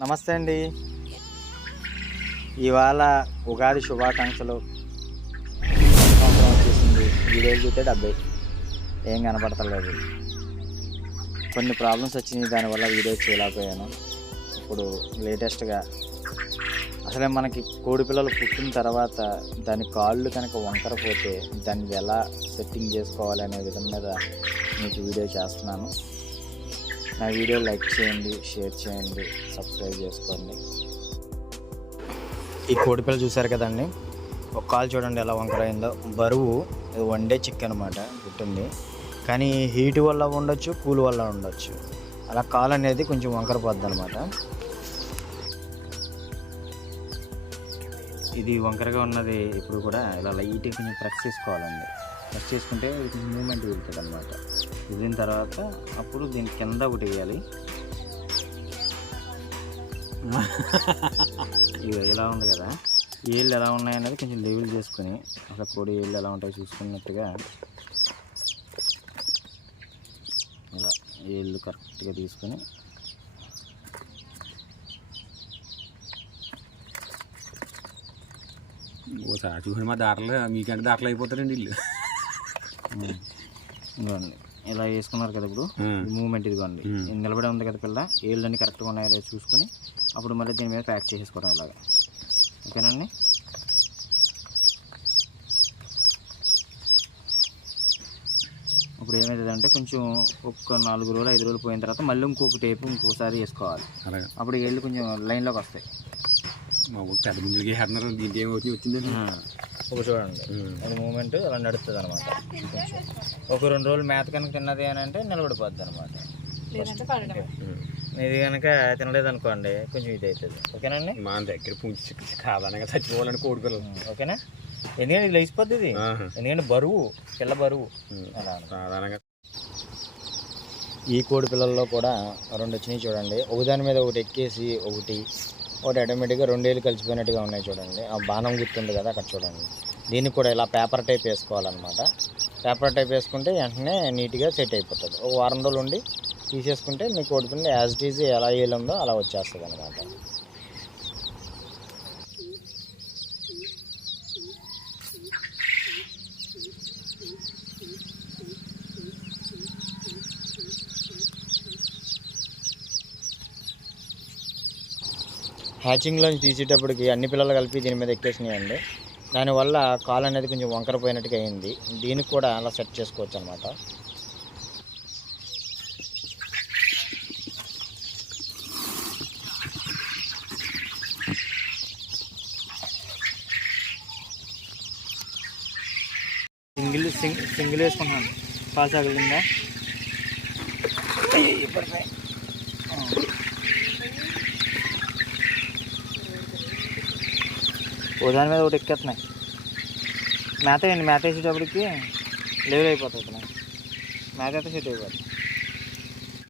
నమస్తే అండి. ఇవాళ ఉగాది శుభాకాంక్షలు. సంవత్సరం వచ్చేసింది. వీడియోలు చూస్తే డెబ్బై. ఏం కనపడతలేదు. కొన్ని ప్రాబ్లమ్స్ వచ్చినాయి. దానివల్ల వీడియో చేయలేకపోయాను. ఇప్పుడు లేటెస్ట్గా అసలే మనకి కోడి పిల్లలు పుట్టిన తర్వాత దాని కాళ్ళు కనుక వంకరపోతే దాన్ని ఎలా సెట్టింగ్ చేసుకోవాలి అనే విధం మీద మీకు వీడియో చేస్తున్నాను. నా వీడియో లైక్ చేయండి షేర్ చేయండి సబ్స్క్రైబ్ చేసుకోండి. ఈ కోడిపిల్ల చూసారు కదండి? ఒక కాలు చూడండి ఎలా వంకరైందో. బరువు వన్ డే చిక్ అనమాట పుట్టింది. కానీ హీట్ వల్ల ఉండొచ్చు కూల్ వల్ల ఉండొచ్చు. అలా కాలు అనేది కొంచెం వంకర పోద్ది అనమాట ఇది వంకరగా ఉన్నది. ఇప్పుడు కూడా ఇలా లైట్గా కొంచెం ప్రెస్ చేసుకోవాలండి. ప్రెస్ చేసుకుంటే మూమెంట్ వెళ్తుంది అనమాట వెళ్ళిన తర్వాత అప్పుడు దీని కింద ఒకటి వేయాలి. ఇవి ఇలా ఉంది కదా. ఏళ్ళు ఎలా ఉన్నాయి కొంచెం లెవెల్ చేసుకుని అసలు కోడి ఏళ్ళు ఎలా ఉంటాయో చూసుకున్నట్టుగా ఇలా ఏళ్ళు కరెక్ట్గా తీసుకొని ఓసారి చూసిన మా దాటలు మీకంటే దాటలు అయిపోతారండి ఇల్లు. ఇదిగోండి. ఇలా వేసుకున్నారు కదా ఇప్పుడు. మూమెంట్ ఇదిగోండి. నిలబడి ఉంది కదా పిల్ల. ఏళ్ళన్నీ కరెక్ట్గా ఉన్నాయో చూసుకొని అప్పుడు మళ్ళీ దీని మీద ప్యాక్ చేసేసుకోవడం ఇలాగా. ఓకేనండి? ఇప్పుడు ఏమవుతుందంటే కొంచెం ఒక నాలుగు రోజులు ఐదు రోజులు పోయిన తర్వాత మళ్ళీ ఇంకొక టేపు ఇంకోసారి వేసుకోవాలి. అప్పుడు ఏళ్ళు కొంచెం లైన్లోకి వస్తాయి. మా ఊరు పెద్ద ముందులకి వేస్తున్నారు దీంట్లో ఏమవుతుంది వచ్చిందండి ఒక చూడండి. అది మూమెంట్ అలా నడుస్తుంది అనమాట ఒక రెండు రోజులు మేత కనుక తిన్నది అని అంటే నిలబడిపోద్ది అనమాట ఇది కనుక తినలేదు అనుకోండి కొంచెం ఇది అవుతుంది. ఓకేనండి? మా దగ్గర పుంచి కాదనగా చచ్చిపోవాలని కోడిపిల్లలు ఉమ్, ఓకేనా? ఎందుకంటే ఇది లేచిపోద్ది ఇది. ఎందుకంటే బరువు పిల్ల బరువు. సాధారణంగా. ఈ కోడి పిల్లల్లో కూడా రెండు వచ్చినాయి చూడండి. ఒకదాని మీద ఒకటి ఎక్కేసి ఒకటి ఒకటి ఆటోమేటిక్గా రెండేళ్ళు కలిసిపోయినట్టుగా ఉన్నాయి చూడండి. ఆ బాణం గుర్తుంది కదా అక్కడ చూడండి. దీనికి కూడా ఇలా పేపర్ టైప్ వేసుకోవాలన్నమాట. పేపర్ టైప్ వేసుకుంటే వెంటనే నీట్గా సెట్ అయిపోతుంది. ఒక వారం రోజులు ఉండి తీసేసుకుంటే మీ కోడి యాజ్ ఇట్ ఈజ్ ఎలా ఏలుందో అలా వచ్చేస్తుంది అనమాట హ్యాచింగ్లోంచి తీసేటప్పటికి అన్ని పిల్లలు కలిపి దీని మీద ఎక్కేసినాయండి. దానివల్ల కాలు అనేది కొంచెం వంకర పోయినట్టుగా అయింది. దీనికి కూడా అలా సెట్ చేసుకోవచ్చు అనమాట సింగిల్ సింగిల్ సింగిల్ వేసుకున్నాను. కాలు తగిలిందా? పడిపోయి ఓ దాని మీద ఒకటి ఎక్కేస్తున్నాయి. మేత వేయండి మేత వేసేటప్పటికి లెవెల్ అయిపోతుంది మేత అయితే సెట్ అయిపోతుంది.